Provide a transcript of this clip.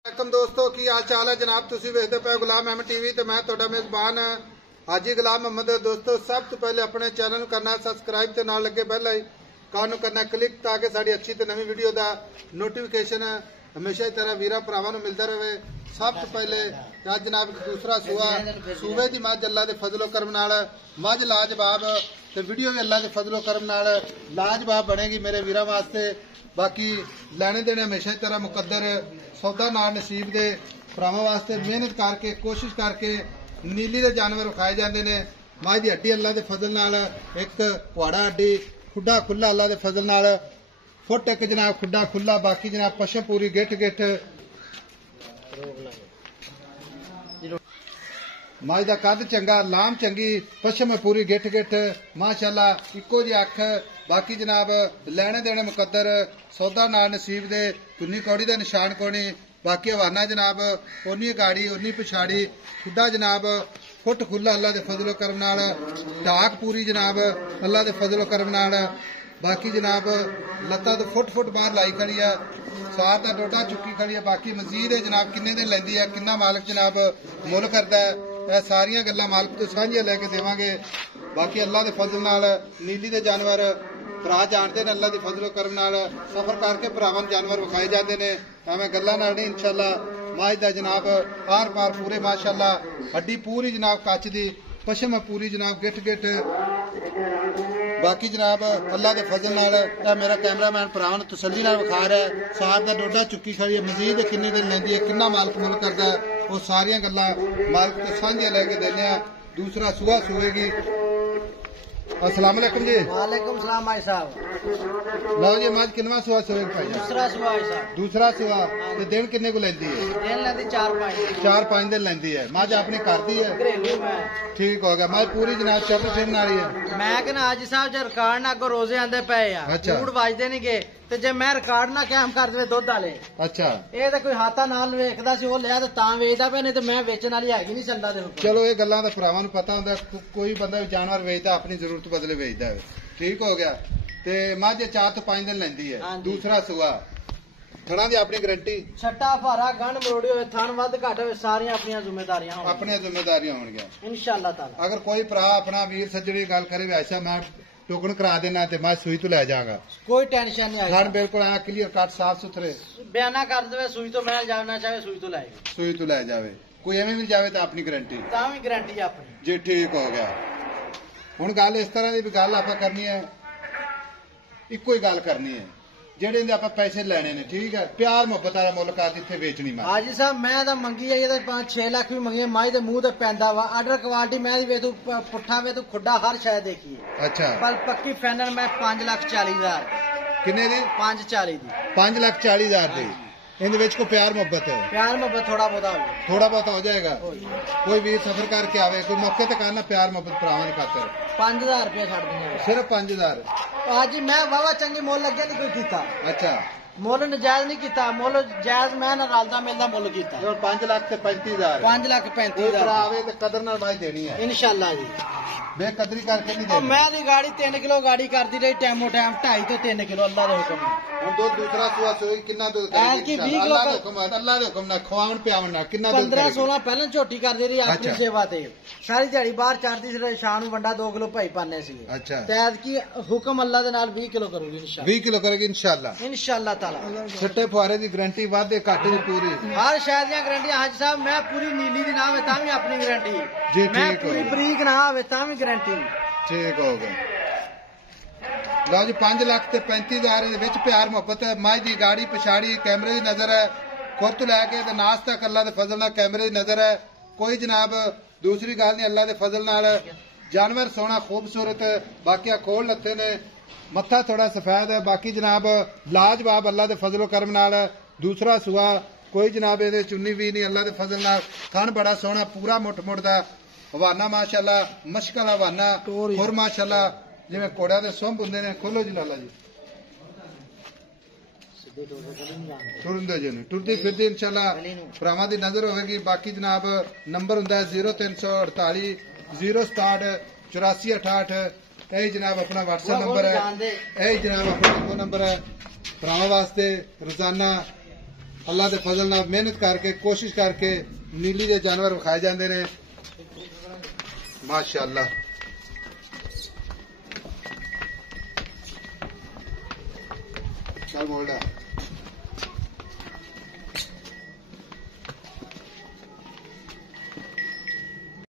वालेकुम दोस्तों की हाल चाल है जनाब। तुसी वेखदे पे गुलाम अहमद टीवी ते मैं तुहाडा मेजबान हाजी गुलाम अहमद। दोस्तों सब तो पहले अपने चैनल करना सब्सक्राइब ते नाल लगे बेल आइकन करना क्लिक ताकि साड़ी अच्छी ते नवी वीडियो दा नोटिफिकेशन हमेशा ही तरह वीरा भरावां नूं मिलदा रहे। सब तो पहले आज जनाब दूसरा सूबे की मझ अल्लाह के फजलो करम नाल मझ लाजवाब ते वीडियो भी अल्लाह के फजलो करम नाल लाजवाब बनेगी मेरे वीरा वास्ते। बाकी लैने देने हमेशा ही तरह मुकद्दर सौदा नाल नसीब दे भरावां वास्ते मेहनत करके कोशिश करके नीली दे जानवर विखाए जाते हैं। मझ की हड्डी अल्लाह के फजल नाल एक पुआड़ा हड्डी खुड्डा खुला अल्लाह के फजल नाल फुट एक जनाब खुड्डा खुला। बाकी जनाब पशम पूरी गिठ गिठ मझ का कद चंगा लाम चंगी पशम पूरी गिठ गिठ माशाअल्लाह इको जी अख। बाकी जनाब लैने देने मुकद्दर सौदा नाल नसीब दे तुन्नी कौड़ी का निशान कोनी। बाकी हवाना जनाब ओनी गाड़ी ओनी पिछाड़ी खुड्डा जनाब फुट खुला अल्लाह के फजलो करम नाल ढाक पूरी जनाब अल्लाह के फजलो करम नाल। बाकी जनाब लत्ता तो फुट फुट बाहर लाई खड़ी है सार का डोडा चुकी खड़ी है। बाकी मजीद है जनाब किन्ने दिन लैंदी है किन्ना मालिक जनाब मुल करता है यह सारिया गल्लां मालिक तो सांझियां लैके देवांगे। बाकी अल्लाह के फजल नाल नीली दे जानवर भरा जानते हैं अल्लाह की फजलो करम नाल सफर करके भरावां जानवर विखाए जाते हैं। एवं गल्लां नाल नहीं इंशाअल्लाह मझ दा जनाब आर पार पूरे माशाअल्लाह हड्डी पूरी जनाब कच दी पशम पूरी जनाब गिठ गिठ। बाकी जनाब अल्लाह के फजल नाल मेरा कैमरामैन भरावां नूं तसल्ली नाल विखा रहा है सार का डोडा चुकी खड़ी है मजीद किन्ने दिन लैंदी है किन्ना मालिक मुल करदा है वो सारियां गल्लां मालिक तो सांझियां लैके देने। दूसरा सुबह सुएगी। अस्सलाम वालेकुम जी। वालेकुम सलाम भाई साहब। लो जी मज किनवा सुआ सुएगी भाई? दूसरा सुआ भाई साहब। दूसरा सुआ ते दिन किन्ने को लैंदी है? दिन लैंदी 4-5 दिन लैंदी है। मज अपनी घर दी है? घरेलू मैं। ठीक हो गया। मज पूरी जनाब चुप फिरन वाली है। मैं कहना हाजी साहब जो रिकॉर्ड ना अगो रोजे आंदे पे आ अच्छा। फूड वाजदे नहीं गए ते जे मैं रिकॉर्ड ना कायम कर दे दुध वाले अच्छा ये तो कोई हाथा नाल वेखदा सी ओ लिया ते तां वेचदा पे नहीं ते मैं वेचण वाली हैगी नहीं चलदा दे। चलो ये गल्लां दा भरावां नूं पता हुंदा कोई बंदा जानवर वेचदा अपनी जरूरत बदले वेचदा है। ठीक हो गया। ते मझ 4 ਤੋਂ 5 दिन लैंदी है। दूसरा सुआ थणा दी अपनी गारंटी छट्टा फारा गंढ मरोड़ी होवे थन वध घट होवे सारियां अपनी जिम्मेदारियां होण अपनी जिम्मेदारियां होणगियां इंशाअल्लाह ताला। अगर कोई भरा अपना वीर सज्जणी गल करे वैसा मैं टोकन करा देना ते मैं सुई तो लै जाऊंगा कोई टेंशन नहीं आई। खान बिल्कुल आया क्लियर कट साफ सुथरे बयाना कर देवे सुई तो मैं जाना चाहे सुई तो लाए सुई तो लै जावे कोई एवं मिल जावे तो अपनी गारंटी तां भी गारंटी अपनी जी। ठीक हो गया। हुण गल इस तरह की भी गल आपां करनी है इको ही गल करनी है जेडे दे आपां पैसे लेने ने। ठीक है प्यार मुहब्बत वाला मुल कर जिथे बेचनी मैं हाजी साहब मैं तो मंगी है 5-6 लाख भी मंगी माई दे मुंह ते पैंदा वा आर्डर क्वालिटी मैं वे तू पुट्ठा वे तू खुड्डा हर शायद देखी है। अच्छा पर पक्की फाइनल मैं 5,40,000 किन्ने दी? 5,40,000 दी 5,40,000 दी। इन विच को प्यार मुहब्बत है प्यार मोहब्बत थोड़ा बहुत हो जाएगा। कोई भी सफर करके आवे कोई मौके तक आना प्यार मुहब्बत भरावां दी खातर 5,000 रुपया छड़ देने सिर्फ 5,000। आज मैं वावा चंगी मोल लगे नहीं कोई कीता। अच्छा मुल नजायज नहीं कीता मुल जायज मैं ना रलदा मिलदा मुल कीता। 5,35,000 5,35,000 आवे ते कदर नाल भाई देनी है इंशाअल्लाह जी। बेकदरी करके नहीं देनी। मैं दी गाड़ी 3 किलो गाड़ी करती रही टाइमो टाइम 2.5 ਤੋਂ 3 किलो अल्लाह दे हुक्म हुन दूध दूसरा सुआ सोई कितना दूध की 20 किलो अल्लाह दे हुक्म ना खवावन पियावन ना कितना 15-16 पहले झोटी करदी रही अपनी सेवा ते सारी दिहाड़ी बाहर चढ़दी सी शाम ਨੂੰ वंडा 2 किलो भाई पाने सी। अच्छा तैद की हुक्म अल्लाह दे नाल 20 किलो करूंगी इंशाअल्लाह 20 किलो करेगी इंशाअल्लाह ताला। छट्टे फुआरे दी गारंटी वादे घाटे दी पूरी हर शहर दी गारंटी हाजी साहब मैं पूरी नीली दी ना होवे तां भी अपनी गारंटी जी। मैं पूरी बरीक ना होवे तां भी गारंटी। ठीक हो गया। लो जी 5,35,000 दे विच प्यार मुहब्बत मझ दी गाड़ी पिछाड़ी कैमरे दी नजर है खुद तो लैके ते नास तक अल्लाह दे फजल नाल कैमरे दी नजर है। कोई जनाब दूसरी गल नहीं अल्लाह दे फजल नाल जानवर सोना खूबसूरत बाकी खोल लत्थे ने मत्था थोड़ा सफेद है। बाकी जनाब लाजवाब अल्लाह दे फजलो करम नाल दूसरा सुआ कोई जनाब ये चुन्नी भी नहीं अल्लाह दे फजल नाल थन बड़ा सोहना पूरा मुठ दा हवाना माशाअल्लाह मशकल हवाना और माशाअल्लाह जिवें कोड़ा दे सुंभ हुंदे ने। खोलो जी लाला जी टुरदे जी टुरदी फिरदी इंशाअल्लाह भरावां दी नजर होगी। बाकी जनाब नंबर हुंदा 0348 067 8468 यही जनाब अपना व्हाट्सएप नंबर है यही जनाब अपना नंबर है भरावां वास्ते रोजाना अल्लाह के फजल नाल मेहनत करके कोशिश करके नीली दे जानवर विखाए जाते ने माशाअल्लाह। चल मोल्डा